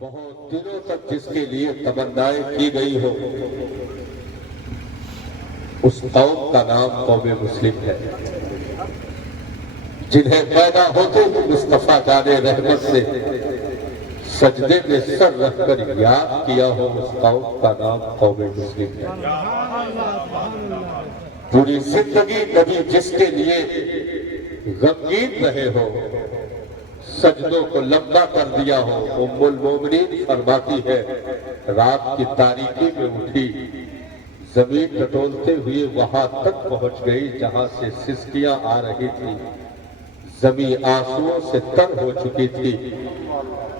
بہت دنوں تک جس کے لیے تمنائیں کی گئی ہو اس قوم کا نام قوم مسلم ہے، جنہیں پیدا ہوتے ہی مصطفیٰ جان رحمت سے سجدے میں سر رکھ کر یاد کیا ہو اس قوم کا نام قوم مسلم ہے۔ پوری زندگی نبی جس کے لیے غمگین رہے ہو، سجدوں کو لمبا کر دیا ہو، ام المومنین فرماتی ہے رات کی تاریکی میں اٹھی، زمین ٹٹولتے ہوئے وہاں تک پہنچ گئی جہاں سے سسکیاں آ رہی تھی، زمین آنسوؤں سے تر ہو چکی تھی۔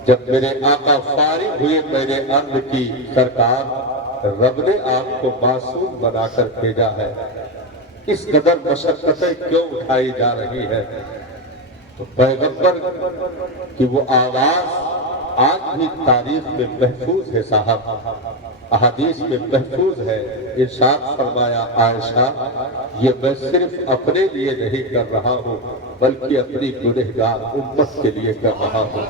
جب میرے آقا فارغ ہوئے میں نے عرض کی سرکار رب نے آپ کو معصوم بنا کر بھیجا ہے، اس قدر مشقتیں کیوں اٹھائی جا رہی ہے؟ تو پیغمبر کی وہ آواز آج بھی تاریخ میں محفوظ ہے صاحب، احادیث میں محفوظ ہے۔ ارشاد فرمایا عائشہ یہ میں صرف اپنے لیے نہیں کر رہا ہوں بلکہ اپنی گنہگار امت کے لیے کر رہا ہوں۔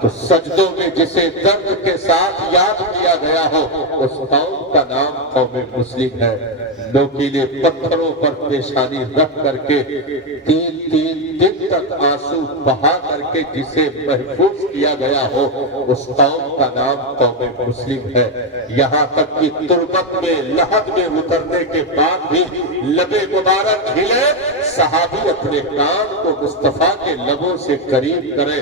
تو سجدوں میں جسے درد کے ساتھ یاد کیا گیا ہو اس قوم کا نام قوم مسلم ہے۔ نوکیلے پتھروں پر پیشانی رکھ کر کے تین دن تک آنسو بہا کر کے جسے محفوظ کیا گیا ہو اس قوم کا نام قوم مسلم ہے۔ یہاں تک کہ تربت میں لحد میں اترنے کے بعد بھی لب مبارک ہلے، صحابی اپنے کان کو مصطفیٰ کے لبوں سے قریب کرے،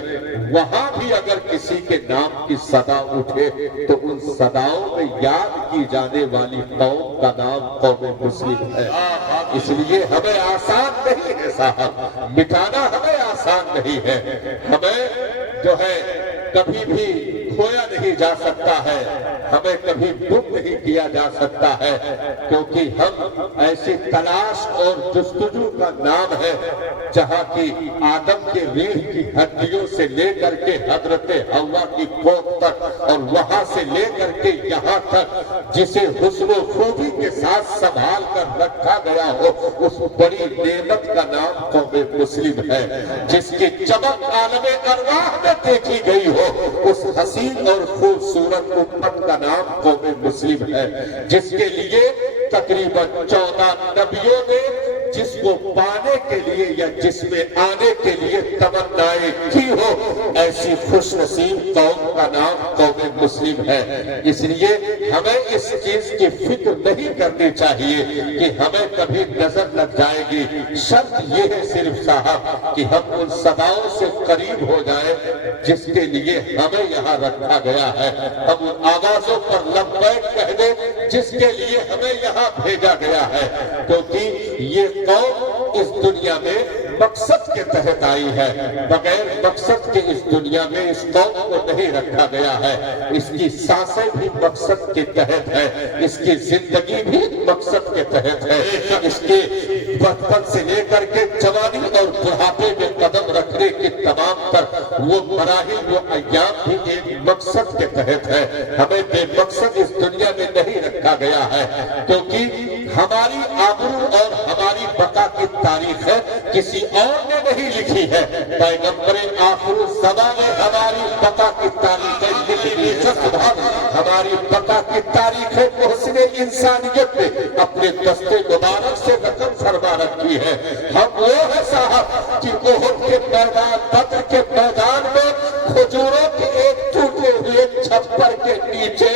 وہاں بھی اگر کسی کے نام کی صدا اٹھے تو ان صداؤں میں یاد کی جانے والی قوم کا نام قوم مسلم ہے۔ اس لیے ہمیں آسان نہیں ہے صاحب، مٹانا ہمیں آسان نہیں ہے، ہمیں جو ہے کبھی بھی کھویا نہیں جا سکتا ہے، ہمیں کبھی گم نہیں کیا جا سکتا ہے، کیونکہ ہم ایسی تلاش اور جستجو کا نام ہے جہاں کی آدم کے ریڑھ کی ہڈیوں سے لے کر کے حضرت حوا کی کوکھ تک اور وہاں سے لے کر کے یہاں تک جسے حسن و خوبی کے ساتھ سنبھال کر رکھا گیا ہو اس بڑی نعمت کا نام قوم مسلم ہے۔ جس کی چمک عالم ارواح میں دیکھی گئی ہو اس حسین اور خوبصورت امت کا نام قوم مسلم ہے، جس کے لیے تقریباً 14 نبیوں نے جس کو پانے کے لیے یا جس میں آنے کے لیے تمنائیں کی ہو ایسی خوش نصیب قوم کا نام قوم مسلم ہے۔ اس لیے ہمیں اس چیز کی فکر نہیں کرنی چاہیے کہ ہمیں کبھی نظر لگ جائے گی، شرط یہ ہے صرف صاحب کہ ہم ان صداؤں سے قریب ہو جائیں جس کے لیے ہمیں یہاں رکھا گیا ہے، ہم ان آوازوں پر لبیک کہہ دیں جس کے لیے ہمیں یہاں بھیجا گیا ہے، کیونکہ یہ قوم اس دنیا میں مقصد کے تحت آئی ہے، بغیر مقصد کے اس دنیا میں اس قوم کو نہیں رکھا گیا ہے۔ اس کی سانسیں بھی مقصد کے تحت ہے، اس کی زندگی بھی مقصد کے تحت ہے، اس کے بچپن سے لے کر کے جوانی اور بڑھاپے میں قدم رکھنے کے تمام تر وہ مراحل وہ ایام بھی ایک مقصد کے تحت ہے۔ ہمیں بے مقصد اس دنیا میں نہیں رکھا گیا ہے، کیونکہ ہماری آبرو اور ہماری بقا کی تاریخ ہے کسی اور نے نہیں لکھی ہے، پیغمبر آخر الزمان نے ہماری بقا کی تاریخیں لکھ دی ہے۔ ہماری بقا کی تاریخ محسن انسانیت نے اپنے دستے مبارک سے رقم فرما رکھی ہے۔ ہم وہ ہے صاحب کہ احد کے میدان بدر کے میدان میں کھجوروں کے ایک ٹوٹے ہوئے چھپر کے نیچے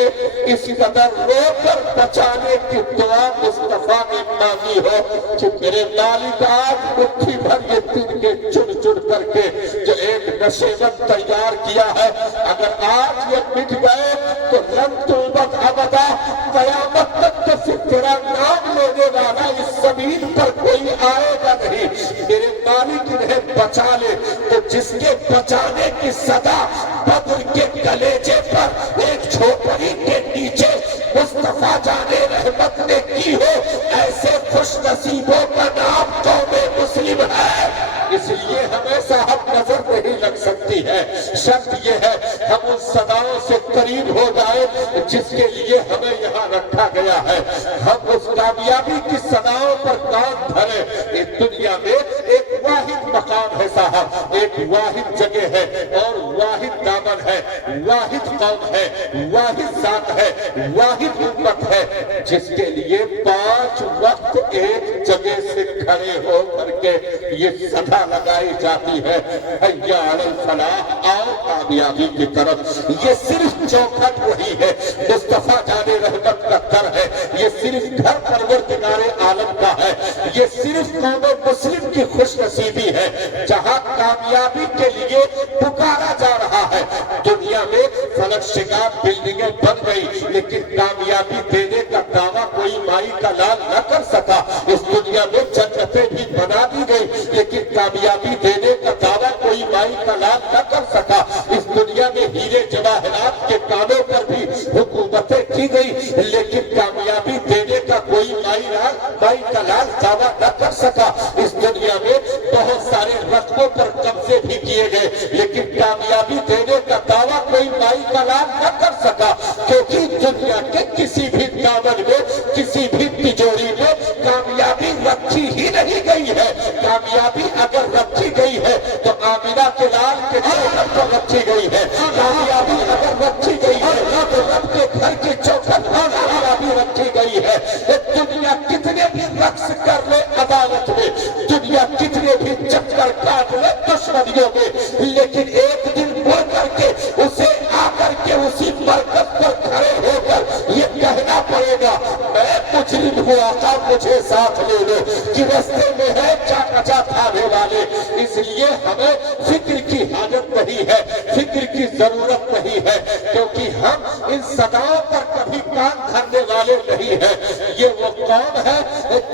اس قدر رو کر بچانے کی دعا مصطفیٰ نے مانگی ہو کہ میرے مالک آج مٹھی بھر یہ دن کے چن چن کر کے جو ایک نشیمت تیار کیا ہے اگر آج یہ مٹ گئے تو لن توبت ابدا، قیامت تک تو پھر تیرا نام لینے والا اس زمین پر کوئی آئے گا نہیں۔ میرے مالک انہیں بچا لے، تو جس کے بچانے کی صدا بدر کے کلیجے پر ایک جھوپڑی کے نیچے مصطفیٰ جان رحمت نے کی ہو ایسے خوش نصیبوں کا نام قوم مسلم ہے۔ اس لیے ہمیں صاحب نظر نہیں لگ سکتی ہے، شرط یہ ہے ہم ان صداؤں سے قریب ہو جائیں جس کے لیے ہمیں یہاں رکھا گیا ہے، ہم اس کامیابی کی صداؤں پر کان دھریں۔ اس دنیا میں ایک واحد مقام ہے صاحب، ایک واحد جگہ ہے اور واحد دامن ہے، واحد قوم ہے، واحد ذات ہے، واحد امت ہے، جس کے لیے 5 وقت ایک جگہ سے کھڑے ہو کر کے یہ صدا لگائی جاتی ہے، حیا علی الفلاح، آؤ کامیابی کی طرف۔ یہ صرف چوکھٹ وہی ہے، مصطفیٰ جان رحمت کا در ہے، یہ صرف گھر پروردگار عالم کا ہے، یہ صرف قوم مسلم کی خوش نصیبی ہے جہاں کامیابی کے لیے پکارا جا رہا ہے۔ دنیا میں فلک شکار بلڈنگیں بن گئی لیکن کامیابی دینے کا دعویٰ کوئی مائی کا لال نہ کر سکا۔ اس دنیا میں جنتیں بھی بنا دی گئی لیکن کامیابی دینے کا دعویٰ کوئی مائی کا لال نہ کر سکا۔ اس دنیا میں ہیرے جواہرات کے کانوں پر بھی حکومتیں کی گئی لیکن کامیابی دینے کا کوئی مائی کا لال دعویٰ نہ کر سکا۔ اس دنیا میں بہت سارے رقموں پر قبضے بھی کیے گئے لیکن کامیابی دینے کا دعویٰ کوئی مائی کا لال نہ کر سکا، کیونکہ دنیا کے کسی بھی دامن میں، کسی بھی تجوری میں کامیابی رکھی ہی نہیں گئی ہے۔ کامیابی اگر رکھی گئی ہے تو آمینہ کے لال کے چوکھٹ پر رکھی گئی ہے، کامیابی اگر رکھی گئی ہے تو رب کے گھر کی چوکھٹ پر کامیابی رکھی گئی ہے۔ دنیا کتنے بھی رقص کر لے عدالت میں، دنیا کتنے بھی چکر کاٹ لے دشمنیوں میں، لیکن ایک دن مڑ کر کے اسے آ کر کے اسی مرکز پر کھڑے ہو کر یہ کہنا پڑے گا، میں مجرم ہوں آقا مجھے ساتھ لے لو، کہ رستے میں ہے چاکچا کھانے والے۔ اس لیے ہمیں فکر کی حاجت نہیں ہے، فکر کی ضرورت نہیں ہے، کیونکہ ہم ان صداؤں پر کبھی کان دھرنے والے نہیں ہیں۔ یہ وہ قوم ہے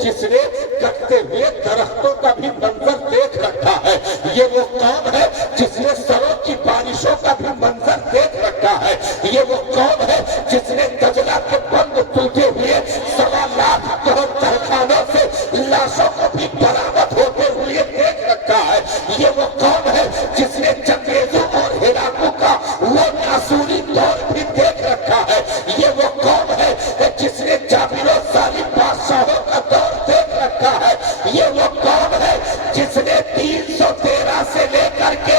جس نے کٹتے ہوئے درختوں کا بھی منظر دیکھ رکھا ہے، یہ وہ قوم ہے جس نے سروں کی بارشوں کا بھی منظر دیکھ رکھا ہے، یہ وہ قوم ہے جس نے دجلہ کے بند ٹوٹے ہوئے 1.25 لاکھ تہخانوں سے لاشوں کو بھی برآمد ہوتے ہوئے دیکھ رکھا ہے، یہ وہ قوم ہے جس نے چنگیزوں اور ہلاکوں کا وہ ناسوری دور بھی دیکھ رکھا ہے، یہ وہ قوم ہے جس نے جابر و ظالم بادشاہوں کا دور دیکھ رکھا ہے، یہ وہ قوم ہے جس نے 313 سے لے کر کے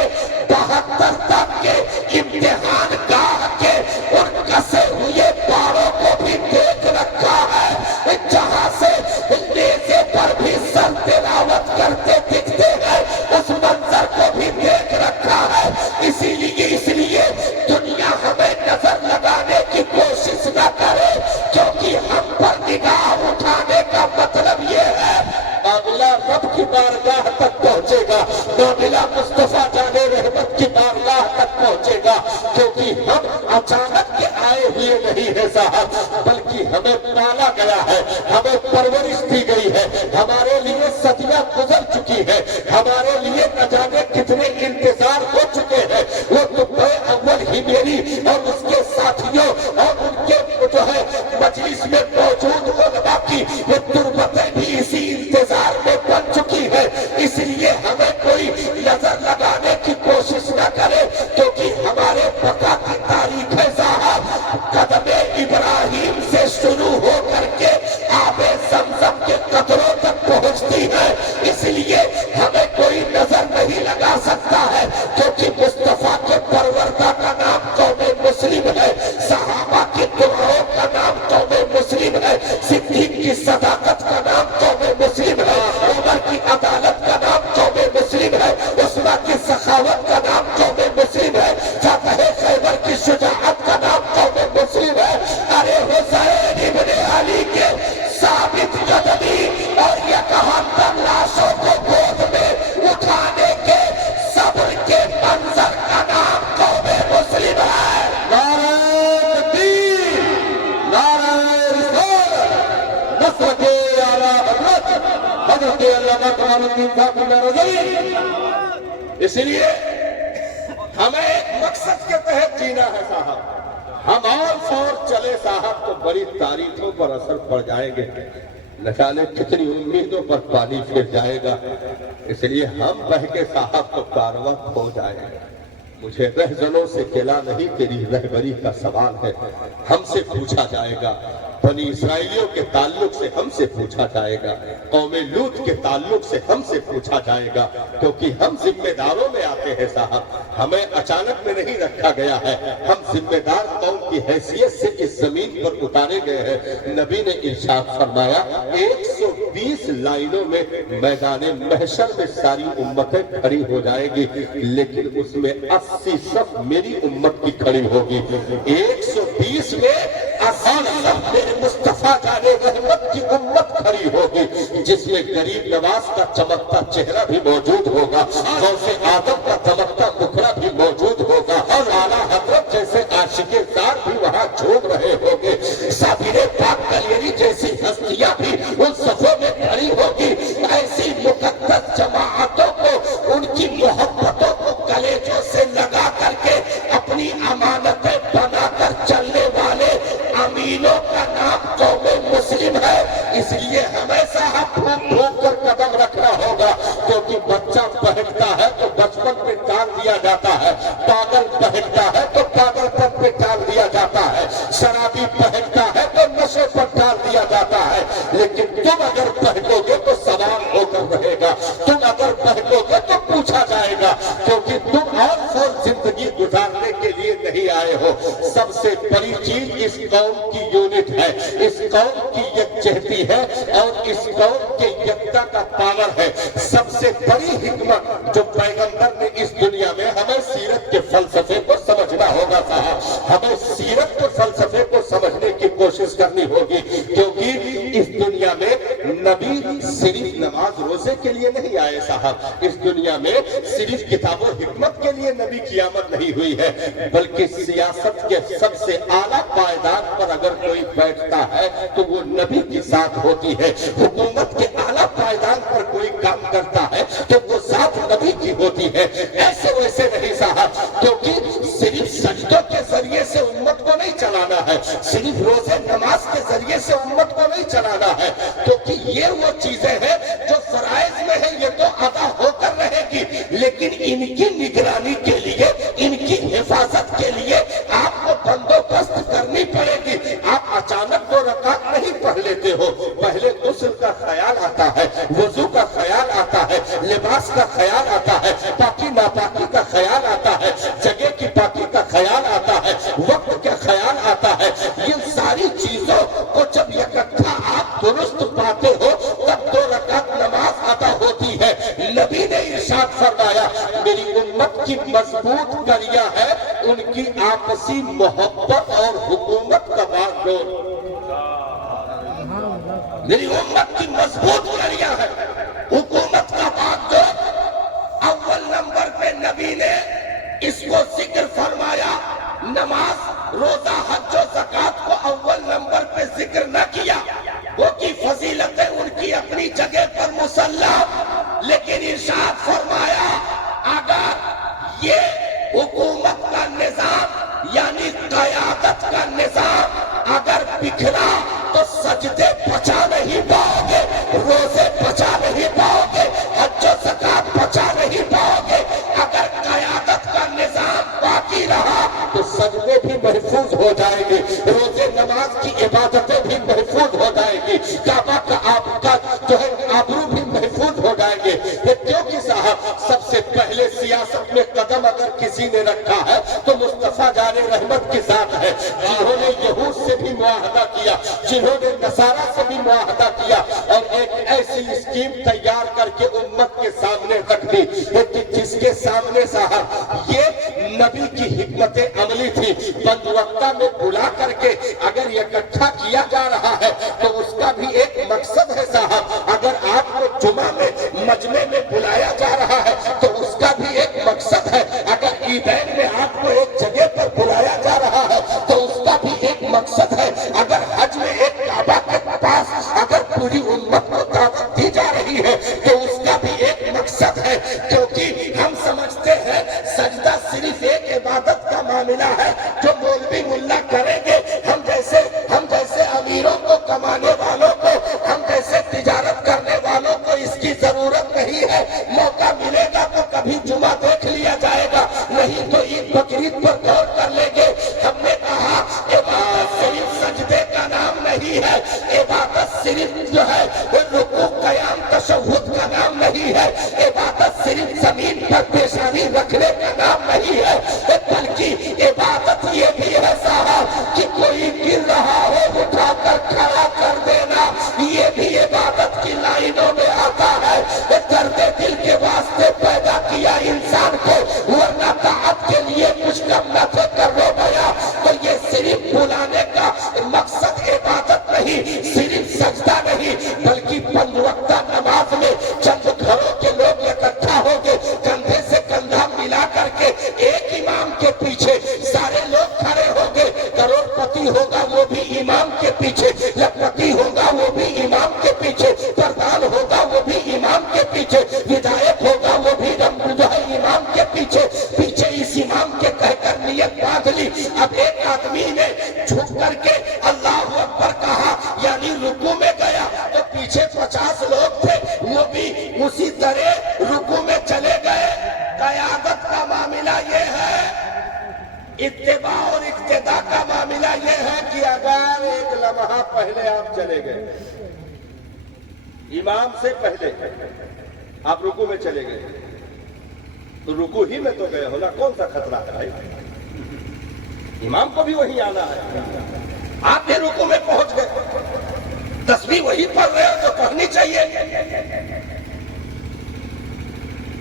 72 تک کے امتحان گاہ کے ان کسے ہوئے پاروں کو بھی دیکھ رکھا ہے، جہاں سے نیزے پر بھی سر تلاوت کرتے دکھتے ہیں اس منظر کو بھی دیکھ رکھا ہے۔ اسی لیے دنیا ہمیں نظر لگانے کی کوشش نہ کرے، کیونکہ ہم پر نگاہ اٹھانے کا مطلب یہ ہے معاملہ رب کی بارگاہ تک پہنچے گا، معاملہ مصطفیٰ جان رحمت کی بارگاہ تک پہنچے گا، کیونکہ ہم اچانک کے آئے ہوئے نہیں ہیں صاحب، بلکہ ہمیں پالا گیا ہے، ہمیں پرورش دی گئی ہے، ہمارے لیے صدیاں گزر چکی ہے، ہمارے لیے نہ جانے کتنے انتظار ہو چکے ہیں۔ وہ دبے اول ہی میری اور اس کے ساتھیوں اور ان کے جو ہے مجلس میں موجود علماء کی وہ تربتیں بھی اسی انتظار میں بن چکی ہے، اس لیے ہمیں کوئی نظر لگانے کی کوشش نہ کرے، کیونکہ ہمارے بقا کی تاریخ ہے صاحب قدم ابراہیم سے شروع ہو کر کے آب زمزم کے قطروں تک پہنچتی ہے، اس لیے ہمیں کوئی نظر نہیں لگا سکتا ہے، کیونکہ مصطفیٰ کے پروردہ کا نام قوم مسلم ہے، صحابہ کی دعاؤں کا نام قوم مسلم ہے، صدیق کی صداقت کا نام قوم مسلم ہے، عمر کی عدالت کا نام قوم مسلم ہے، عثمان کی سخاوت کا نام قوم مسلم ہے، فاتح خیبر کی شجاعت کا نام قوم مسلم ہے۔ ارے حسین ابن علی کے ثابت قدمی اور یہ کہاں تک لاشوں کو گود میں اٹھانے کے صبر کے منظر کا نام قوم مسلم ہے۔ نعرہ تکبیر، نعرہ رسالت، نصرت اعلیٰ حضرت علامہ کمال الدین صاحب رضوی۔ اس لیے ہمیں ایک مقصد کے تحت جینا ہے صاحب، ہم اور فور چلے صاحب تو بڑی تاریخوں پر اثر پڑ جائیں گے، نہ جانے کتنی امیدوں پر پانی پھر جائے گا، اس لیے ہم بہ کے صاحب تو کارواں کھو جائے گا۔ مجھے رہزنوں سے گلا نہیں، تیری رہبری کا سوال ہے، ہم سے پوچھا جائے گا بنی اسرائیلیوں کے تعلق سے ہم سے پوچھا جائے گا، قوم لوط کے تعلق سے ہم سے پوچھا جائے گا، کیونکہ ہم ذمہ داروں میں آتے ہیں صاحب، ہمیں اچانک میں نہیں رکھا گیا ہے، ہم ذمہ دار قوم کی حیثیت سے اس زمین پر اتارے گئے ہیں۔ نبی نے ارشاد فرمایا 120 لائنوں میں میدان محشر میں ساری امتیں کھڑی ہو جائے گی، لیکن اس میں 80 صف میری امت کی کھڑی ہوگی۔ 120 میں 80 صف میرے مصطفیٰ جانے رحمت کی امت کھڑی ہوگی، جس میں غریب نواز کا چمکتا چہرہ بھی موجود ہوگا، غوث آدم کا چمکتا مکھڑا بھی موجود ہوگا، اور اعلیٰ حضرت جیسے عاشق زار بھی وہاں جھوم رہے ہوگے، صابر پاک کلیری جیسی ہستیاں بھی ان صفوں میں کھڑی ہوگی۔ ایسی مقدس جماعتوں کو ان کی محبتوں کو کلیجوں سے لگا کر کے اپنی امانتیں بنا کر چلنے والے امینوں کا نام قوم مسلم ہے۔ اس لیے ہمیشہ پھونک پھونک کر قدم رکھنا ہوگا، کیونکہ بچہ بہکتا ہے تو بچپن پہ ڈال دیا جاتا ہے، پاگل بہکتا ہے تو پاگل پن پہ ڈال دیا جاتا ہے، شرابی بہکتا ہے تو نشے پر ڈال دیا جاتا ہے، لیکن تم اگر بہکو گے تو سوال ہو کر رہے گا، تم اگر بہکو گے تو پوچھا جائے گا، کیونکہ تم اور زندگی گزارنے کے لیے نہیں آئے ہو۔ سب سے بڑی چیز اس قوم کی یونٹ ہے، اس قوم کی یکجہتی ہے، اور اس قوم کے یکتا کا پاور ہے۔ سب سے بڑی حکمت جو پیغمبر نے اس دنیا میں، ہمیں سیرت کے فلسفے کو سمجھنا ہوگا صاحب، ہمیں سیرت کے فلسفے کو سمجھنے کی کوشش کرنی ہوگی، کیونکہ اس دنیا میں نبی صرف نماز روزے کے لیے نہیں آئے صاحب، اس دنیا میں صرف کتاب و حکمت کے لیے نبی کی آمد نہیں ہوئی ہے، بلکہ سیاست کے سب سے اعلیٰ پائیدان پر اگر کوئی بیٹھتا ہے تو وہ نبی کی ذات ہوتی ہے، حکومت کے اعلیٰ پائیدان پر کوئی کام کرتا ہے تو وہ ذات نبی کی ہوتی ہے۔ ایسے ویسے نہیں صاحب، کیونکہ صرف سجدوں کے ذریعے سے امت کو نہیں چلانا ہے، صرف روزے نماز کے ذریعے سے امت کو نہیں چلانا ہے، کیونکہ یہ وہ چیزیں ہیں جو فرائض میں ہیں، یہ تو ادا ہو کر رہے گی، لیکن ان کی نگرانی کے لیے، ان کی حفاظت کے لیے آپ کو بندوبست کرنی پڑے گی۔ آپ اچانک 2 رکعت نہیں پڑھ لیتے ہو، پہلے غسل کا خیال آتا ہے، وضو کا خیال آتا ہے، لباس کا خیال آتا ہے، پاکی ناپاکی کا خیال آتا ہے، جگہ کی پاکی کا خیال آتا ہے، وقت کا خیال آتا ہے۔ یہ ساری چیزوں کو جب اکٹھا آپ درست پاتے ہو تب 2 رکعت نماز ادا ہوتی ہے۔ نبی نے ارشاد فرمایا میری امت کی مضبوط کڑیاں ہے ان کی آپسی محبت اور حکومت کا باغ جوڑ۔ میری امت کی مضبوط کڑیاں ہے حکومت کا باغ جوڑ۔ اول نمبر پہ نبی نے اس کو ذکر فرمایا، نماز روزہ حج و زکات کو اول نمبر پہ ذکر نہ کیا، وہ کی فضیلتیں ان کی اپنی جگہ پر مسلم، لیکن ارشاد فرمایا اگر یہ حکومت کا نظام یعنی قیادت کا نظام اگر بکھرا تو سجدے بچا نہیں پاؤ گے، روزے بچا نہیں پاؤ گے، حج و زکات بچا نہیں پاؤ گے۔ اگر قیادت کا نظام باقی رہا تو سجدے بھی محفوظ ہو جائیں گے، روزے نماز کی عبادتیں بھی محفوظ ہو جائیں گی، کعبہ کا آپ کا جو ہے آبرو بھی محفوظ ہو جائیں گے۔ کیونکہ صاحب سب سے پہلے سیاست میں قدم اگر کسی نے رکھا ہے تو مصطفیٰ جان رحمت کی ذات ہے، جنہوں نے یہود سے بھی معاہدہ کیا، جنہوں نے نصارہ سے بھی معاہدہ کیا، اور ایک ایسی اسکیم تیار کر کے امت کے سامنے رکھ دی کہ جس کے سامنے صاحب یہ نبی کی حکمت عملی تھی۔ بند وقتہ میں بلا کر کے اگر اکٹھا کیا جا رہا ہے تو اس کا بھی ایک مقصد ہے صاحب، اگر آپ کو جمعہ میں مجمع میں بلایا جا رہا ہے تو اس کا بھی ایک مقصد ہے، اگر عیدین میں آپ کو ایک جگہ پر بلایا جا رہا ہے تو اس کا بھی ایک مقصد ہے، اگر حج میں ایک کعبہ کے پاس اگر پوری امت کو دعوت دی جا رہی ہے تو اس کا بھی ایک مقصد ہے، کیونکہ ہم سمجھتے ہیں سجدہ صرف ایک عبادت کا معاملہ ہے جو مولوی ملا کریں گے، ہم جیسے امیروں کو، کمانے والوں کو، ہم جیسے تجارت کرنے والوں کو اس کی ضرورت نہیں ہے۔ موقع ملے گا تو کبھی جمعہ دیکھ لیا جائے گا، نہیں تو عید بقرعید پر غور کر لیں گے۔ ہم نے کہا عبادت صرف سجدے کا نام نہیں ہے، صرف جو ہے رکوع قیام تشہد کا نام نہیں ہے، عبادت صرف زمین پر پیشانی رکھنے کا نام نہیں ہے، بلکہ عبادت یہ بھی ہے صاحب کہ کوئی گر رہا ہو اٹھا کر کھڑا کر دینا، یہ بھی عبادت کی لائنوں میں آتا ہے۔ درد دل کے واسطے پیدا کیا انسان کو، ورنہ طاعت کے لیے کچھ کم نہ تھے کر لو گیا۔ تو یہ صرف بلانے کا مقصد عبادت نہیں، صرف سجدہ نہیں، بلکہ پنج وقتہ نماز میں چند گھروں کے لوگ اکٹھا ہو گے، کندھے سے کندھا ملا کر کے ایک امام کے پیچھے سارے لوگ کھڑے ہو گے، کروڑ پتی ہوگا وہ بھی امام کے پیچھے، لکھپتی ہوگا وہ بھی امام کے پیچھے، پردھان ہوگا وہ بھی امام کے پیچھے، ودھایک ہوگا وہ بھی امام کے پیچھے، پیچھے اس امام کے کہہ کر نیت باندھ لی۔ اب ایک آدمی نے جھک کر کے اللہ اکبر کہا، یعنی رکوع میں گیا، تو پیچھے 50 لوگ تھے، وہ بھی اسی طرح رکوع میں چلے گئے۔ قیادت کا معاملہ یہ ہے، اتباع اور اقتداء کا معاملہ یہ ہے کہ اگر ایک لمحہ پہلے آپ چلے گئے، امام سے پہلے آپ رکوع میں چلے گئے، تو رکوع ہی میں تو گئے ہو نا، کون سا خطرہ ہے بھائی؟ امام کو بھی وہی آنا ہے، آپ بھی رکوع میں پہنچ گئے، تسبیح وہی پڑھ رہے ہو جو پڑھنی چاہیے،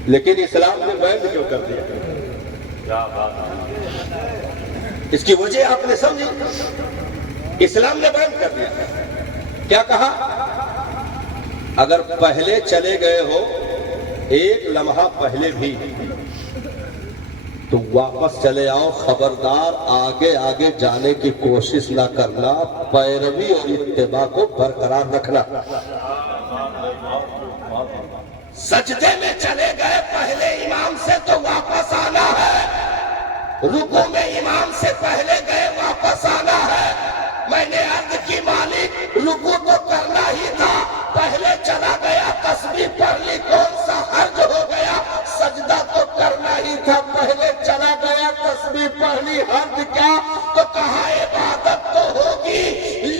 لیکن اسلام نے بیان کیوں کر دیا؟ اس کی وجہ آپ نے سمجھی؟ اسلام نے بیان کر دیا، کیا کہا؟ اگر پہلے چلے گئے ہو ایک لمحہ پہلے بھی تو واپس چلے آؤ، خبردار آگے آگے جانے کی کوشش نہ کرنا، پیروی اور اتباع کو برقرار رکھنا۔ سجدے میں چلے گئے پہلے امام سے تو واپس آنا ہے، رکوع میں امام سے پہلے گئے واپس آنا ہے۔ میں نے عرض کی مالک رکوع تو کرنا ہی تھا، پہلے چلا گیا تسبیح پڑھ لی، کون سا حرج ہو گیا؟ سجدہ تو کرنا ہی تھا، پہلے چلا گیا تسبیح پڑھ لی، حرج کیا؟ تو کہا عبادت تو ہوگی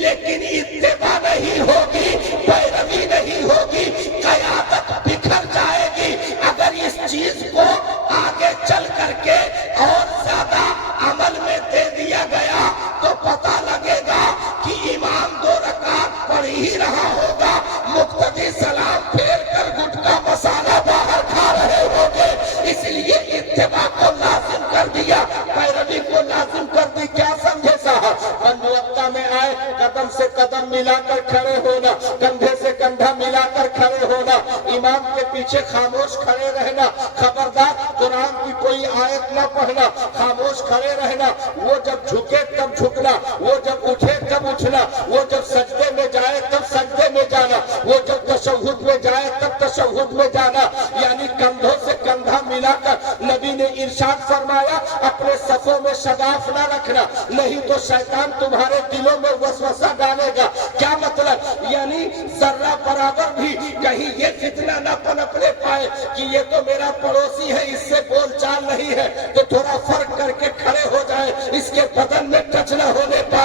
لیکن اتباع نہیں ہوگی، پیروی نہیں ہوگی، قیادت بکھر جائے گی۔ اگر اس چیز کو آگے چل کر کے اور زیادہ عمل میں دے دیا گیا تو پتہ لگے گا کہ امام 2 رکعت پڑھ ہی رہا ہوگا، مقتدی سلام پھیر کر گٹکا مسالہ باہر کھا رہے ہوگے۔ اس لیے اتباع کو لازم کر دیا، پیروی کو لازم کر دی۔ کیا سمجھے صاحب؟ پنج وقتہ میں آئے، قدم سے قدم ملا کر کھڑے ہونا، کندھے سے کندھا ملا کر کھڑے ہونا، امام کے پیچھے خاموش کھڑے رہنا، خبردار قرآن کی کوئی آیت نہ پڑھنا، خاموش کھڑے رہنا، وہ جب جھکے تب جھکنا، وہ جب اٹھے تب اٹھنا، وہ جب سجدے میں جائے تب سجدے میں جانا، وہ جب تشہد میں جائے تب تشہد میں جانا، یعنی کندھوں سے کندھا ملا کر۔ نبی نے ارشاد فرمایا اپنے صفوں میں شگاف نہ رکھنا، نہیں تو شیطان تمہارے دلوں میں وسوسہ ڈالے گا۔ کیا مطلب؟ یعنی ذرہ برابر بھی کہیں یہ فتنہ نہ پنپنے پائے کہ یہ تو میرا پڑوسی ہے، اس سے بول چال نہیں ہے، تو تھوڑا فرق کر کے کھڑے ہو جائے، اس کے بدن میں ٹچ نہ ہونے پائے۔